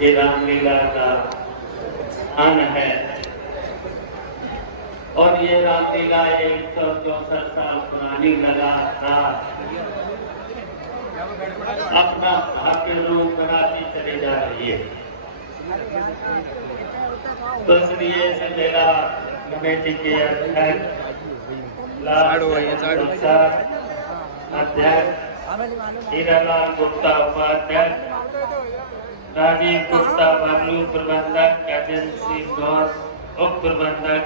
ये रामलीला का स्थान है और ये रामलीला 164 साल पुरानी लगातार अपना भाग्य रूप बनाती चली जा रही है। तो इसलिए से मेरा कमेटी के अध्यक्ष हीरालाल गुप्ता उपाध्यक्ष, राजीव गुप्ता बबलू प्रबंधक, एजेंसी घोष उप प्रबंधक,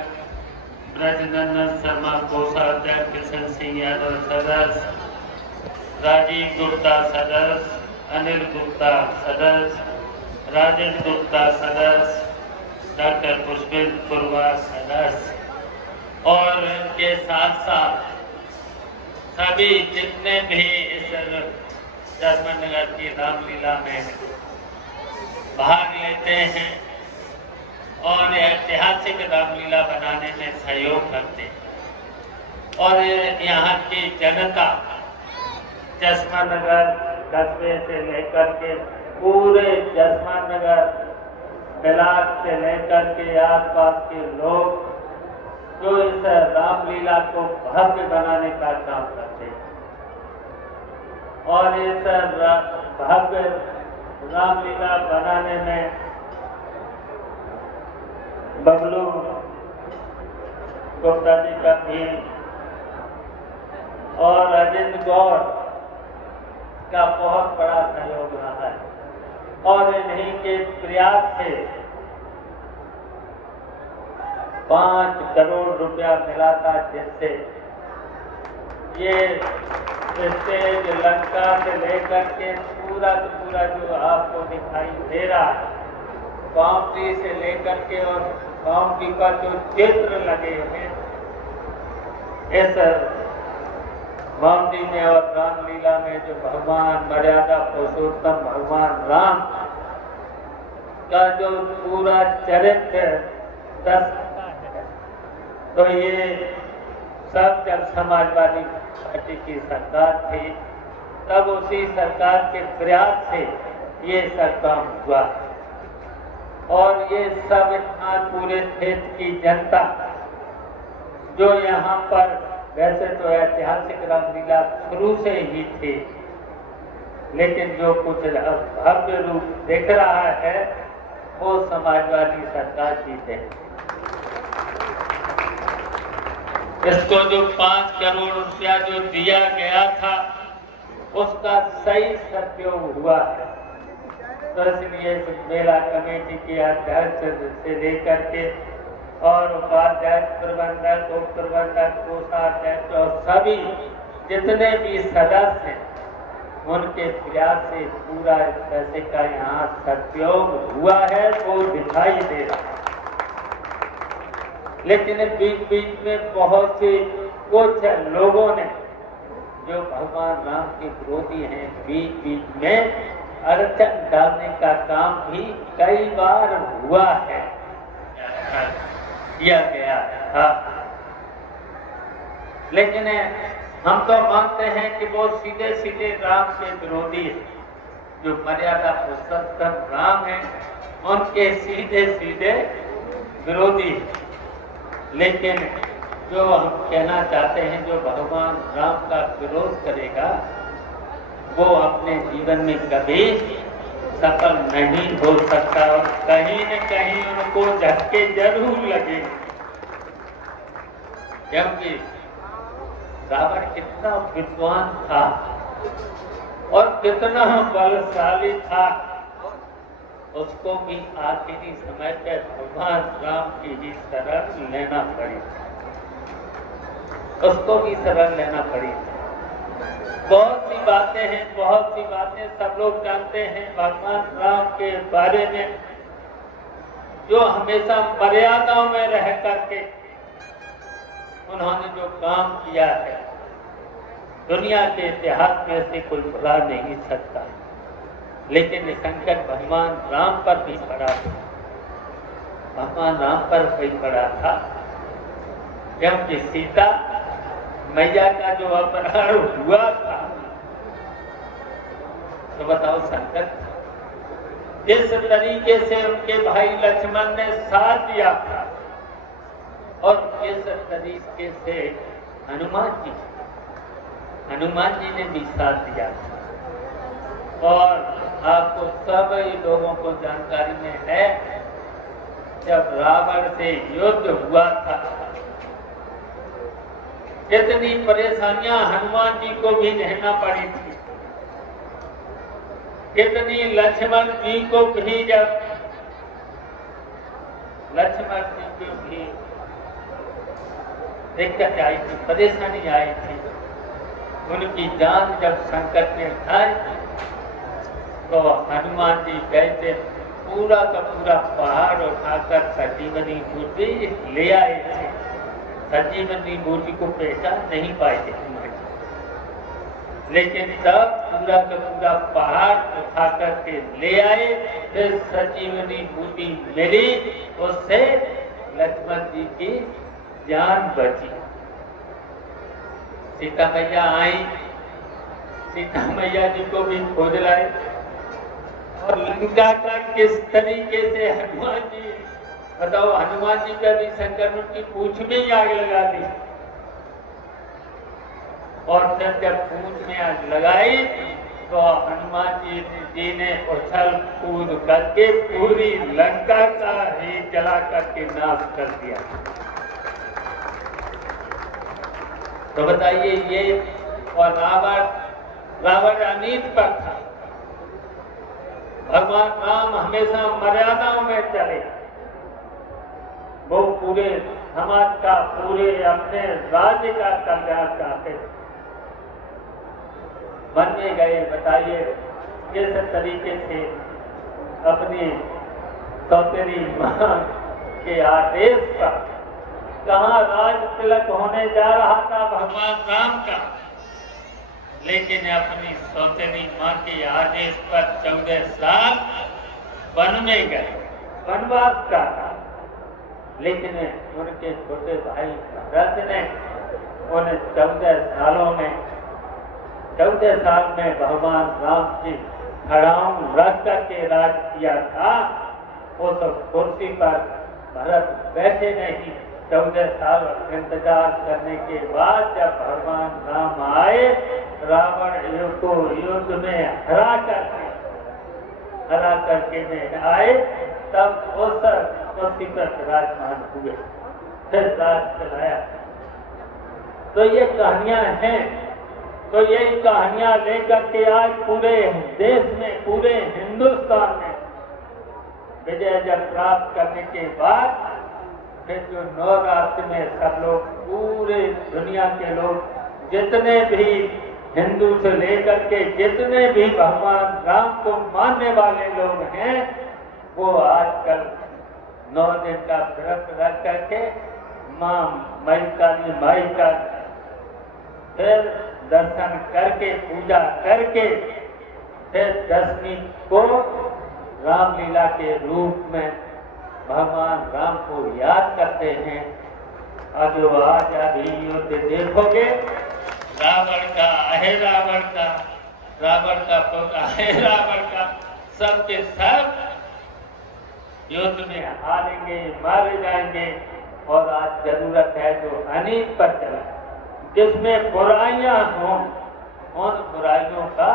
ब्रजनंदन शर्मा कोषाध्यक्ष, किशन सिंह यादव सदस्य, राजीव गुप्ता सदस्य, अनिल गुप्ता सदस्य, राजेश गुप्ता सदस्य, डॉक्टर पुष्पित पुरवा सदस्य और इनके साथ साथ सभी जितने भी इस जसमत नगर की रामलीला में भाग लेते हैं और ऐतिहासिक रामलीला बनाने में सहयोग करते हैं। और यहाँ की जनता जसमत नगर कस्बे से लेकर के पूरे जसमत नगर बिलाट से लेकर के आसपास के लोग जो इस रामलीला को भव्य बनाने का काम करते हैं और इस भव्य रामलीला बनाने में बबलू गुप्ता जी का भी और अजित गौड़ का बहुत बड़ा सहयोग रहा है और इन्हीं के प्रयास से 5 करोड़ रुपया मिला था, जिससे ये स्टेज लंका से लेकर के पूरा जो आपको दिखाई दे रहा है, बाउंड्री से लेकर के और बाउंड्री पर जो चित्र लगे हैं इस बाउंड्री में और रामलीला में जो भगवान मर्यादा पुरुषोत्तम भगवान राम का जो पूरा चरित्र दर्शाता है, तो ये सब जब समाजवादी पार्टी की सरकार थी तब उसी सरकार के प्रयास से ये सब काम हुआ और ये सब आज पूरे देश की जनता जो यहाँ पर वैसे तो ऐतिहासिक रामलीला शुरू से ही थी, लेकिन जो कुछ भव्य रूप दिख रहा है वो समाजवादी सरकार की है। इसको जो 5 करोड़ रुपया जो दिया गया था उसका सही सदुपयोग हुआ है। तो इसलिए मेला कमेटी के अध्यक्ष से लेकर के और उपाध्यक्ष, प्रबंधक, उप प्रबंधक, कोषाध्यक्ष और सभी जितने भी सदस्य हैं उनके प्रयास से पूरा इस पैसे का यहाँ सदुपयोग हुआ है वो दिखाई दे रहा है। लेकिन बीच बीच में बहुत से कुछ लोगों ने जो भगवान राम के विरोधी हैं बीच बीच में अड़चन डालने का काम भी कई बार हुआ है, किया गया था। लेकिन हम तो मानते हैं कि वो सीधे सीधे राम के विरोधी है, जो मर्यादा पुरुषोत्तम राम है उनके सीधे सीधे विरोधी है। लेकिन जो हम कहना चाहते हैं जो भगवान राम का विरोध करेगा वो अपने जीवन में कभी सफल नहीं हो सकता और कहीं न कहीं उनको झटके जरूर लगेंगे, क्योंकि रावण कितना विद्वान था और कितना बलशाली था, उसको भी आखिरी समय पे भगवान राम की ही शरण लेना पड़ी, उसको भी शरण लेना पड़ी। बहुत सी बातें हैं, बहुत सी बातें सब लोग जानते हैं भगवान राम के बारे में, जो हमेशा मर्यादाओं में रह करके उन्होंने जो काम किया है दुनिया के इतिहास में से कोई भुला नहीं सकता। लेकिन संकट भगवान राम पर भी पड़ा था, भगवान राम पर भी पड़ा था, क्योंकि सीता मैया का जो अपहरण हुआ था, तो बताओ संकट जिस तरीके से उनके भाई लक्ष्मण ने साथ दिया था और किस तरीके से हनुमान जी ने भी साथ दिया था। और आपको सभी लोगों को जानकारी में है, जब रावण से युद्ध हुआ था कितनी परेशानियां हनुमान जी को भी झेलना पड़ी थी, कितनी लक्ष्मण जी को भी, जब लक्ष्मण जी को भी दिक्कत आई थी, परेशानी आई थी, उनकी जान जब संकट में आई तो हनुमान जी कहते पूरा का पूरा पहाड़ उठाकर संजीवनी बूटी ले आए थे। संजीवनी बूटी को पहचान नहीं पाए थे हनुमान जी, लेकिन तब पूरा का पूरा पहाड़ उठा करके ले आए। फिर संजीवनी बूटी मिली, उससे लक्ष्मण जी की जान बची। सीता मैया आई, सीता मैया जी को भी खोज लाए और लंका का किस तरीके से हनुमान जी, बताओ, हनुमान जी का भी संक्रमण की पूंछ में ही आग लगा दी। और फिर जब पूंछ में आग लगाई तो हनुमान जी ने उछल कूद करके पूरी लंका का ही जला करके नाश कर दिया। तो बताइए, ये और रावण अनीत पर था। भगवान राम हमेशा मर्यादाओं में चले, वो पूरे समाज का, पूरे अपने राज्य का कल्याण चाहते थे। वन में गए, बताइए किस तरीके से अपनी सौतेली मां के आदेश पर, कहाँ राज तिलक होने जा रहा था भगवान राम का, लेकिन अपनी सौतेली मां के आदेश पर 14 साल वन में गए, वनवास का था। लेकिन उनके छोटे भाई भरत ने उन्हें 14 साल में भगवान राम की खड़ाऊं रख करके राज किया था। उस कुर्सी पर भरत बैठे नहीं। 14 साल इंतजार करने के बाद जब भगवान राम आए, रावण को युद्ध में हरा करके में आए, तब उस कुर्सी पर विराजमान हुए, फिर राज चलाया। तो ये कहानियां हैं। तो यही कहानियां लेकर के आज पूरे देश में, पूरे हिंदुस्तान में विजय जब प्राप्त करने के बाद फिर जो नवरात्र में सब लोग, पूरे दुनिया के लोग, जितने भी हिंदू से लेकर के जितने भी भगवान राम को मानने वाले लोग हैं, वो आजकल 9 दिन का व्रत रख करके माँ महिकाली माई का फिर दर्शन करके, पूजा करके, फिर दशमी को रामलीला के रूप में भगवान राम को याद करते हैं। और जो आज अभी युद्ध देखोगे, रावण का आहे रावण का, रावण का पुत्र आहे रावण का, सबके सब युद्ध में हारेंगे, मारे जाएंगे। और आज जरूरत है जो अनीत पर चला, जिसमें बुराइयां हों, उन बुराइयों का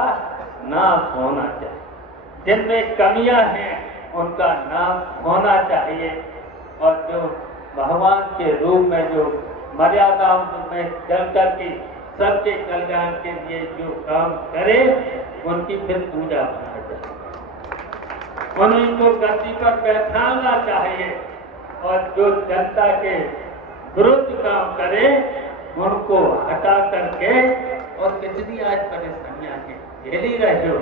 नाश होना चाहिए। जिनमें कमियां हैं उनका नाश होना चाहिए। और जो भगवान के रूप में जो मर्यादाओं में चल करके सबके कल्याण के लिए जो काम करे, उनकी फिर पूजा होना चाहिए, उन्हीं को गद्दी पर बैठाना चाहिए। और जो जनता के विरुद्ध काम करे, उनको हटा करके, और कितनी आज परेशानियां हैं, झेली रहे हो,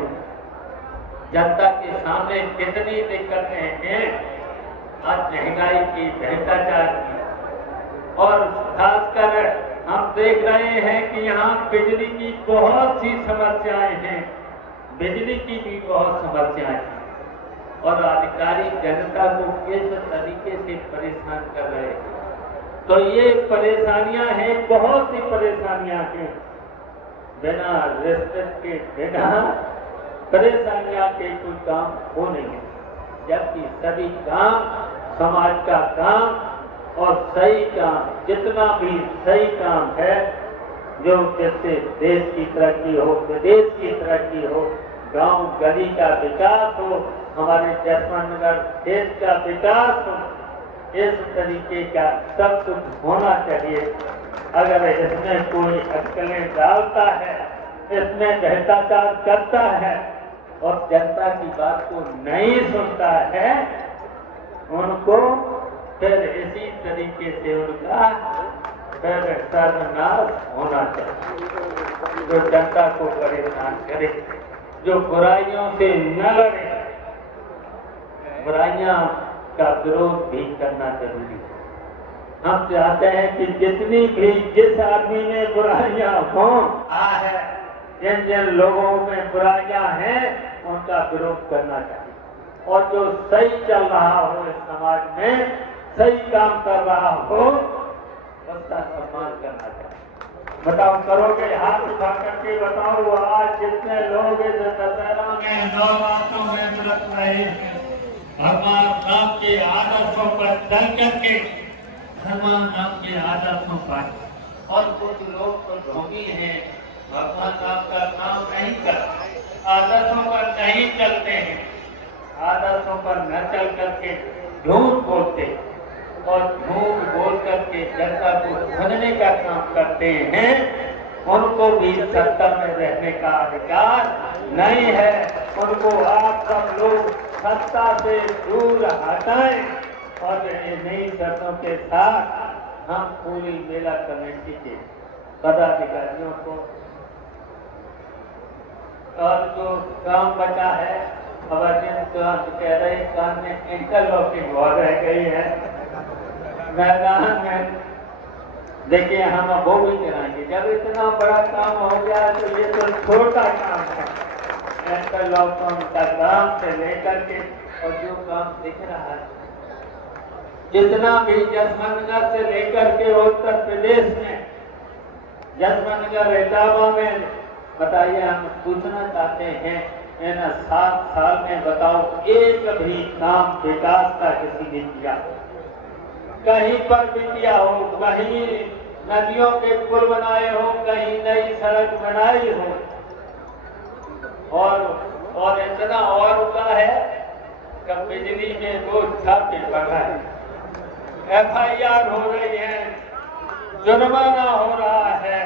जनता के सामने कितनी दिक्कतें हैं, आज महंगाई की, भ्रष्टाचार की, और खासकर हम देख रहे हैं कि यहाँ बिजली की बहुत सी समस्याएं हैं, बिजली की भी बहुत समस्याएं हैं। और अधिकारी जनता को किस तरीके से परेशान कर रहे हैं। तो ये परेशानियां हैं, बहुत सी परेशानियां हैं। बिना रिश्वत के बिना परेशानियां के कोई काम हो नहीं है, जबकि सभी काम समाज का काम और सही काम, जितना भी सही काम है, जो जैसे देश की तरक्की हो, प्रदेश की तरक्की हो, गांव गली का विकास हो, हमारे जसवंत नगर देश का विकास हो, इस तरीके का सब कुछ होना चाहिए। अगर इसमें कोई अटकलें डालता है, इसमें भ्रष्टाचार करता है और जनता की बात को नहीं सुनता है, उनको फिर इसी तरीके से उनका फिर सर्वनाश होना चाहिए। जो जनता को परेशान करे, जो बुराइयों से न लड़े, बुराइयां का विरोध भी करना जरूरी है। हम चाहते हैं कि जितनी भी जिस आदमी में बुराइयां हों है, जिन जिन लोगों में बुराइयां हैं, उनका विरोध करना चाहिए और जो सही चल रहा हो इस समाज में, सही काम कर रहा हो, उसका सम्मान करना चाहिए। बताओ, करोगे? हाथ उठा करके बताओ, आज जितने लोग इस दशहरा में नौ बातों में व्रत रहे हैं, भगवान राम के आदर्शों पर चल करके, भगवान राम के आदर्शों पर, और कुछ लोग तो ढोंगी हैं, भगवान राम का काम नहीं करते, आदर्शों पर नहीं चलते हैं, आदर्शों पर न चल करके झूठ बोलते और झूठ बोल करके जनता को भजने का काम करते हैं, उनको भी सत्ता में रहने का अधिकार नहीं है। उनको आप सब लोग सत्ता से दूर हटाएं और नई शर्तों के साथ हम पूरी मेला कमेटी के पदाधिकारियों को, और जो काम बचा है, जिन कह रहे काम में इंटरलॉकिंग वॉल रह गई है मैदान में, देखिए हम वो भी कराएंगे। जब इतना बड़ा काम हो गया तो ये तो छोटा काम है, इंटरलॉकिंग का काम से लेकर के, और जो काम दिख रहा है, जितना भी जसवंत नगर से लेकर के उत्तर प्रदेश में, जसवंत नगर इटावा में, बताइए, हम पूछना चाहते हैं, इन 7 साल में बताओ एक भी काम विकास का किसी ने किया? कहीं पर भी किया हो, कहीं नदियों के पुल बनाए हो, कहीं नई सड़क बनाई हो, और इतना और हुआ है कि बिजली में रोज छापे पड़ रहा है, FIR हो रही है, जुर्माना हो रहा है।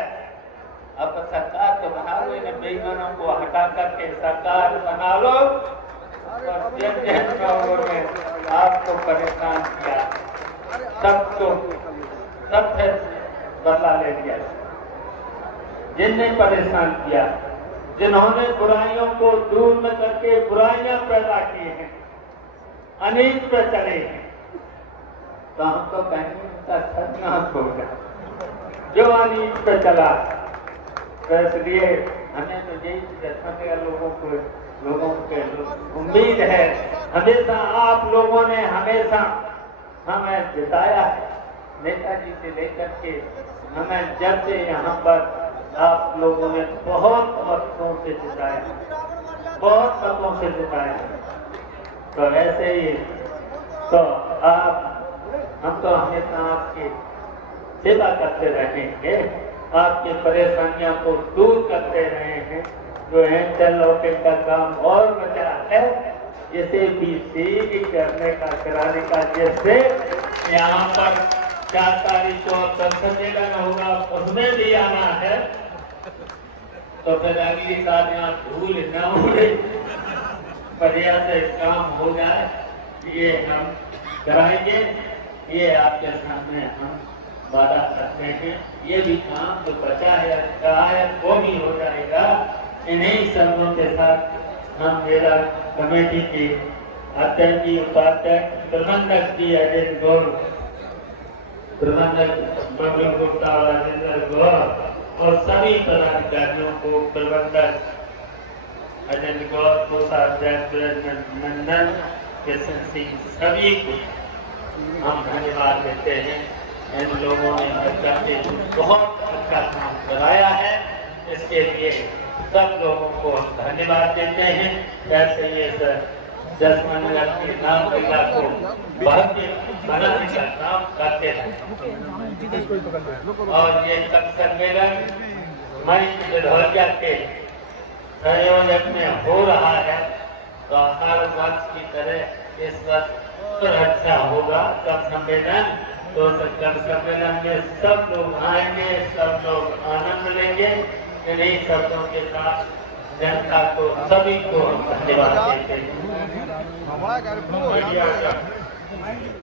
अब सरकार तो बना लो, इन बेईमानों को हटा करके सरकार बना लो, और जिन जिन लोगों ने आपको परेशान किया सबको सब फिर बदला ले लिया। जिनने परेशान किया, जिन्होंने बुराइयों को दूर न करके बुराइयां पैदा की हैं, अनीत पे चले हैं, तो हम तो कहेंगे उनका सत्यानाश हो गया जो अनीत पे चला। तो इसलिए हमें तो यही लोगों के उम्मीद है, हमेशा आप लोगों ने हमेशा हमें जिताया है, नेताजी से लेकर के हमें जब से यहाँ पर आप लोगों ने बहुत मतों से जिताया, बहुत मतों से जिताया। तो ऐसे ही तो हम तो हमेशा आपकी सेवा करते रहेंगे, आपकी परेशानियों को दूर करते रहे हैं। जो इंटरलॉकिंग का काम और बचा है, इसे भी सीधी करने का, कराने का, जिससे यहाँ पर 4 तारीख को सम्मेलन होगा, उसमें भी आना है, तो फिर अगली साल यहाँ धूल न उड़े, बढ़िया से काम हो जाए, ये हम कराएंगे। ये आपके सामने हम वादा करते हैं। ये भी काम तो बचा है, शायद वो भी हो जाएगा। इन्हीं शब्दों के साथ हम मेला कमेटी के अध्यक्ष जी, उपाध्यक्ष, प्रबंधक जी अजय गौर, प्रबंधक बबलू गुप्ता, राजेंद्र गौर और सभी पदाधिकारियों को, प्रबंधक अजय गौर, कोषाध्यक्ष नंदन, किशन सिंह, सभी को हम धन्यवाद देते हैं। इन लोगों ने मिलकर के बहुत अच्छा काम कराया है। इसके लिए सब लोगों को हम धन्यवाद देते हैं। जैसे ये जसमंडल के नाम लीला को भव्य बनाने का काम करते हैं। और ये सब सम्मेलन मणिपुर विधौलिया के संयोजक में हो रहा है, तो हर वर्ष की तरह इस वर्ष अच्छा होगा सब सम्मेलन। तो सब सम्मेलन में सब लोग आएंगे, सब लोग आनंद लेंगे। इन्हीं शब्दों के साथ जनता को सभी को धन्यवाद देते हैं।